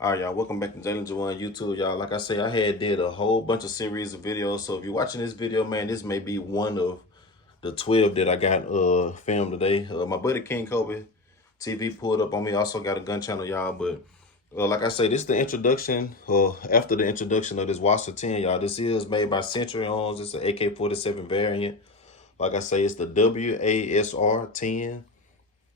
All right, y'all, welcome back to Jalen Jawan YouTube, y'all. Like I say, I had did a whole bunch of series of videos. So if you're watching this video, man, this may be one of the 12 that I got filmed today. My buddy King Kobe TV pulled up on me. Also got a gun channel, y'all. But like I say, this is the introduction, after the introduction of this Wasr 10, y'all. This is made by Century Arms. It's an AK47 variant. Like I say, it's the WASR 10.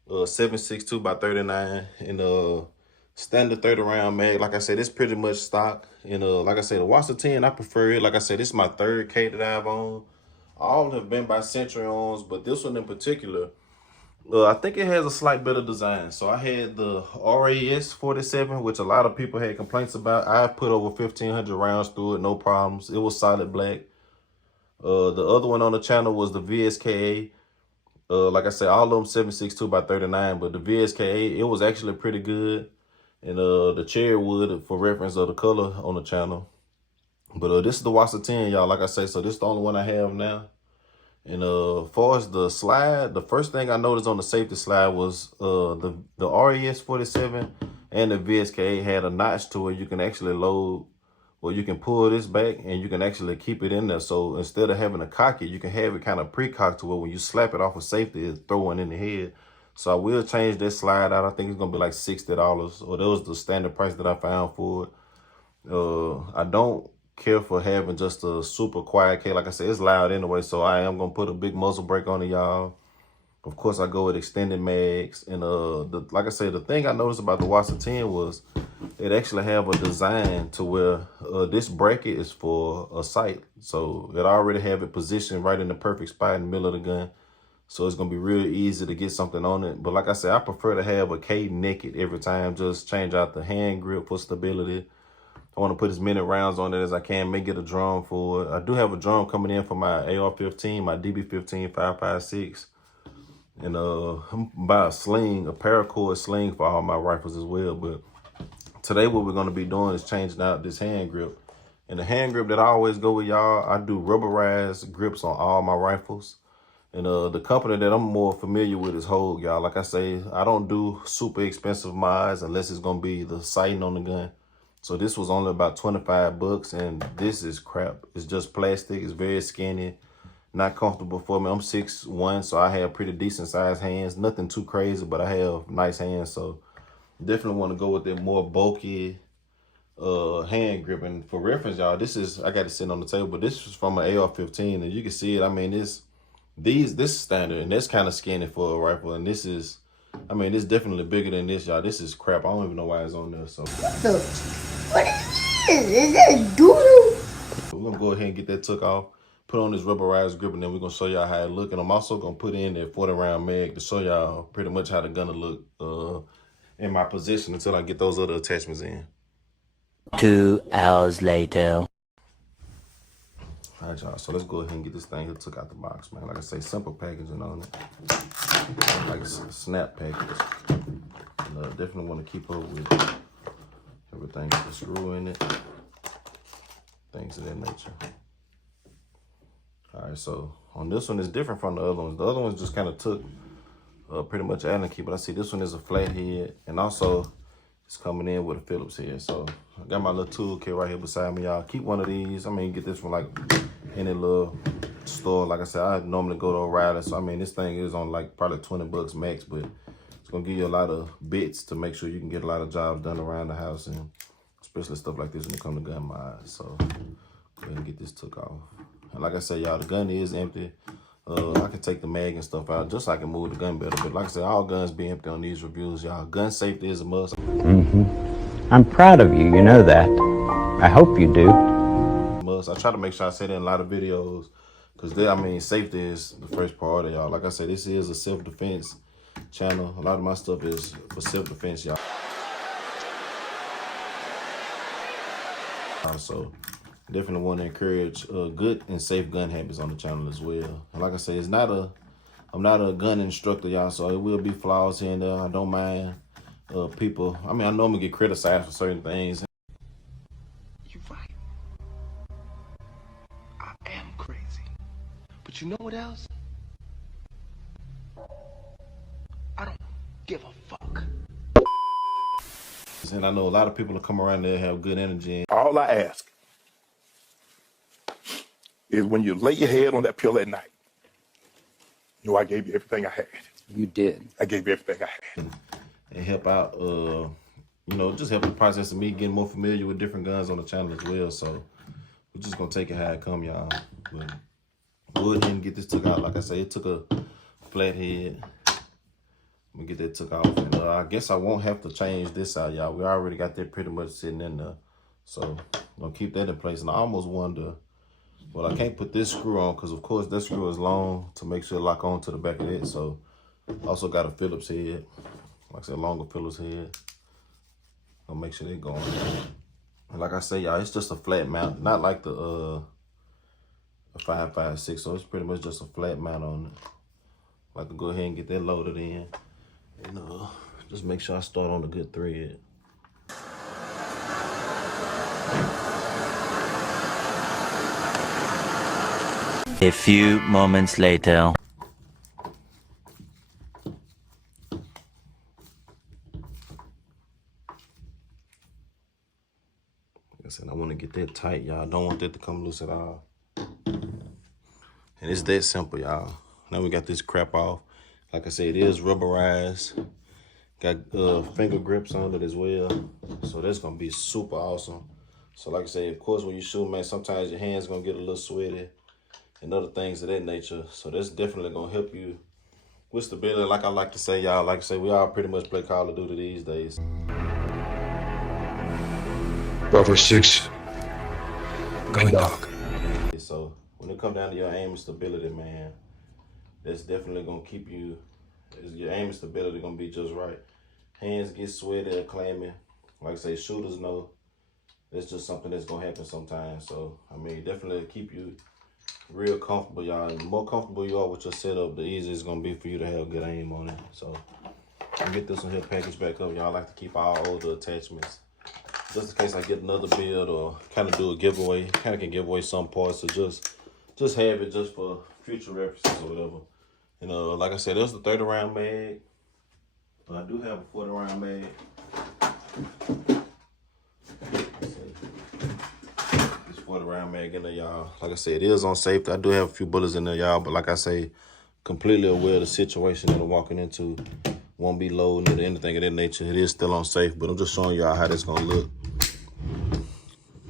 7.62 by 39 and standard 30 round mag. Like I said, it's pretty much stock. And like I said, the Wasr 10, I prefer it. Like I said, this is my third K that I've owned. All have been by Century Arms, but this one in particular, I think it has a slight better design. So I had the RAS 47, which a lot of people had complaints about. I put over 1,500 rounds through it, no problems. It was solid black. The other one on the channel was the VSKA. Like I said, all of them 7.62 by 39, but the VSKA, it was actually pretty good. And the cherry wood, for reference of the color on the channel. But this is the Wasr 10, y'all. Like I say, so this is the only one I have now. And as far as the slide, the first thing I noticed on the safety slide was the RES 47 and the VSKA had a notch to it. You can actually load, or you can pull this back and you can actually keep it in there. So instead of having to cock it, you can have it kind of pre-cocked to where when you slap it off of safety, it's throwing in the head. So I will change this slide out. I think it's going to be like $60, or that was the standard price that I found for it. I don't care for having just a super quiet K. Like I said, it's loud anyway, so I am going to put a big muzzle brake on it, y'all. Of course, I go with extended mags. And like I said, the thing I noticed about the Wasr 10 was it actually have a design to where this bracket is for a sight. So it already have it positioned right in the perfect spot in the middle of the gun. So it's going to be real easy to get something on it. But like I said, I prefer to have a K naked every time. Just change out the hand grip for stability. I want to put as many rounds on it as I can. May get a drum for it. I do have a drum coming in for my AR-15, my DB-15 5.56. And I'm buy a sling, a paracord sling for all my rifles as well. But today what we're going to be doing is changing out this hand grip. And the hand grip that I always go with, y'all, I do rubberized grips on all my rifles. And the company that I'm more familiar with is Hogue, y'all. Like I say, I don't do super expensive mods unless it's going to be the sighting on the gun. So this was only about 25 bucks, and this is crap. It's just plastic. It's very skinny, not comfortable for me. I'm 6'1", so I have pretty decent sized hands. Nothing too crazy, but I have nice hands. So definitely want to go with that more bulky hand grip. And for reference, y'all, this is, I got it sitting on the table, but this is from an AR-15, and you can see it. I mean, this is standard, and that's kind of skinny for a rifle. And this is, I mean, it's definitely bigger than this, y'all. This is crap. I don't even know why it's on there. So what is this? Is that doodle? we're gonna go ahead and get that took off, put on this rubberized grip, and then we're gonna show y'all how it look. And I'm also gonna put in that 40 round mag to show y'all pretty much how the gun will look in my position until I get those other attachments in. 2 hours later. All right, y'all, so let's go ahead and get this thing here took out the box, man. Like I say, simple packaging on it, like snap package. And, definitely want to keep up with everything, the screw in it, things of that nature. All right, so on this one, it's different from the other ones. The other ones just kind of took pretty much Allen key, but I see this one is a flat head, and also it's coming in with a Phillips head. So I got my little tool kit right here beside me, y'all. Keep one of these. I mean, get this from like any little store. Like I said, I normally go to O'Reilly, so I mean, this thing is on like probably 20 bucks max, but it's gonna give you a lot of bits to make sure you can get a lot of jobs done around the house, and especially stuff like this when it comes to gun mods. So go ahead and get this took off. And like I said, y'all, the gun is empty. I can take the mag and stuff out just so I can move the gun better. But like I said, all guns be empty on these reviews, y'all. Gun safety is a must. I'm proud of you, you know that. I hope you do. Must. I try to make sure I say that in a lot of videos, because I mean, safety is the first priority, y'all. Like I said, this is a self-defense channel. A lot of my stuff is for self-defense, y'all. So definitely want to encourage good and safe gun habits on the channel as well. And like I say, I'm not a gun instructor, y'all, so it will be flaws here and there. I don't mind people. I mean, I normally get criticized for certain things. You're right. I am crazy. But you know what else? I don't give a fuck. And I know a lot of people that come around there have good energy. All I ask is when you lay your head on that pill at night, you know I gave you everything I had. You did. I gave you everything I had. And help out, you know, just help the process of me getting more familiar with different guns on the channel as well. So we're just gonna take it how it come, y'all. But go ahead and get this took out. Like I say, it took a flathead. I'm gonna get that took off. And I guess I won't have to change this out, y'all. We already got that pretty much sitting in there. So I'm gonna keep that in place. And I almost wonder, well, I can't put this screw on because of course that screw is long to make sure it lock on to the back of it. So I also got a Phillips head. Like I said, longer Phillips head. I'll make sure they go on. And like I say, y'all, it's just a flat mount, not like the 5.56. So it's pretty much just a flat mount on it. I like to go ahead and get that loaded in. And just make sure I start on a good thread. A few moments later. Like I said, I want to get that tight, y'all. I don't want that to come loose at all. And it's that simple, y'all. Now we got this crap off. Like I said, it is rubberized. Got finger grips on it as well. So that's going to be super awesome. So like I said, of course, when you shoot, man, sometimes your hands going to get a little sweaty and other things of that nature. So that's definitely going to help you with stability. Like I like to say, y'all, like I say, we all pretty much play Call of Duty these days. Bravo 6. Going dark. So when it comes down to your aim and stability, man, that's definitely going to keep you, your aim and stability going to be just right. Hands get sweaty or clammy. Like I say, shooters know it's just something that's going to happen sometimes. So, I mean, definitely keep you real comfortable, y'all. And the more comfortable you are with your setup, the easier it's going to be for you to have good aim on it. So, I'll get this one here packaged back up. Y'all like to keep all older attachments. Just in case I get another build or kind of do a giveaway. Kind of can give away some parts, so just have it just for future references or whatever. And like I said, there's the 30 round mag. But I do have a 40 round mag. This 40 round mag in there, y'all. Like I said, it is on safety. I do have a few bullets in there, y'all. But like I say, completely aware of the situation that I'm walking into. Won't be loading or anything of that nature. It is still on safe, but I'm just showing y'all how that's gonna look.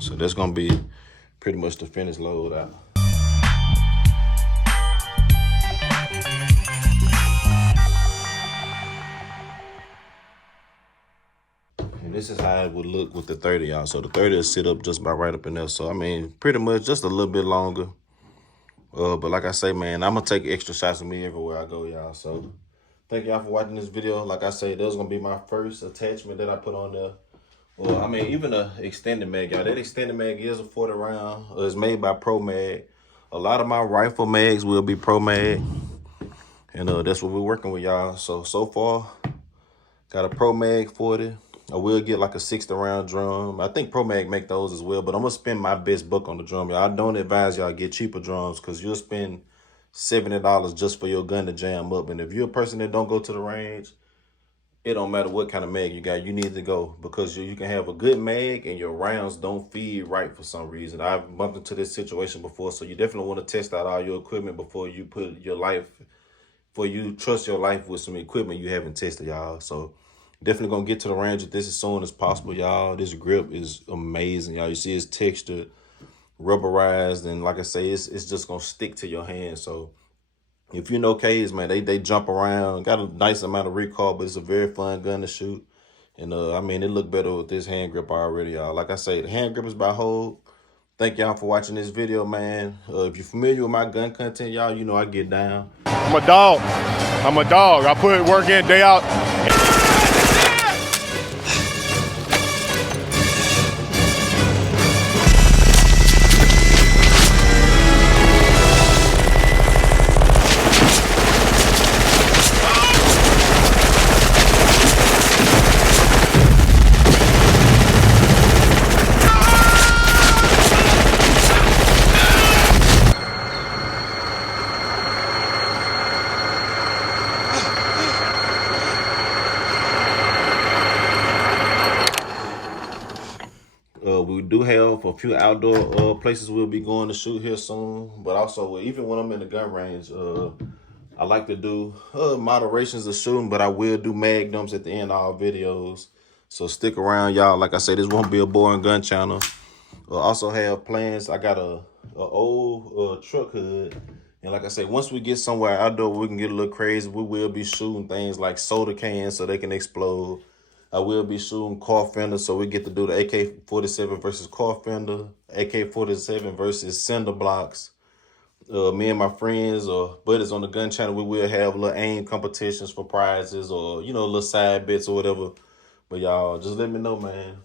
So that's gonna be pretty much the finished load out. And this is how it would look with the 30, y'all. So the 30 will sit up just about right up in there. So I mean, pretty much just a little bit longer. But like I say, man, I'm gonna take extra shots of me everywhere I go, y'all. So thank y'all for watching this video. Like I say, that was gonna be my first attachment that I put on there. Well, I mean, even the extended mag, y'all. That extended mag is a 40 round. It's made by Pro Mag. A lot of my rifle mags will be Pro Mag. And that's what we're working with, y'all. So far, got a Pro Mag 40. I will get like a 60 round drum. I think Pro Mag make those as well, but I'm gonna spend my best buck on the drum, y'all. I don't advise y'all get cheaper drums because you'll spend $70 just for your gun to jam up. And if you're a person that don't go to the range, it don't matter what kind of mag you got, you need to go because you can have a good mag and your rounds don't feed right for some reason. I've bumped into this situation before, so you definitely want to test out all your equipment before you put your life, before you trust your life with some equipment you haven't tested, y'all. So definitely gonna get to the range with this as soon as possible, y'all. This grip is amazing, y'all. You see it's textured, rubberized, and like I say, it's just gonna stick to your hand. So if you know K's, man, they jump around, got a nice amount of recoil, but it's a very fun gun to shoot. And I mean, it look better with this hand grip already, y'all. Like I say, the hand grip is by Hold. Thank y'all for watching this video, man. If you're familiar with my gun content, y'all, you know I get down. I'm a dog. I'm a dog. I put work in day out. We do have a few outdoor places we'll be going to shoot here soon. But also, even when I'm in the gun range, I like to do moderations of shooting, but I will do magnums at the end of our videos. So stick around, y'all. Like I said, this won't be a boring gun channel. Also have plans. I got a old truck hood. And like I said, once we get somewhere outdoor, we can get a little crazy. We will be shooting things like soda cans so they can explode. I will be shooting car fenders, so we get to do the AK47 versus car fender, AK47 versus cinder blocks. Me and my friends or buddies on the gun channel, we will have little aim competitions for prizes or, you know, little side bits or whatever. But y'all, just let me know, man.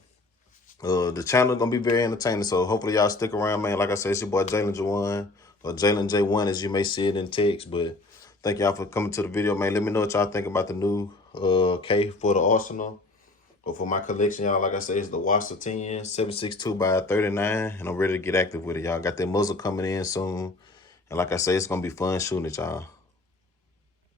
The channel gonna be very entertaining, so hopefully y'all stick around, man. Like I said, it's your boy Jalen J1, or Jalen J1 as you may see it in text. But thank y'all for coming to the video, man. Let me know what y'all think about the new K for the Arsenal. But for my collection, y'all, like I said, it's the Wasr 10 7.62 by 39, and I'm ready to get active with it, y'all. Got that muzzle coming in soon, and like I say, it's gonna be fun shooting it, y'all.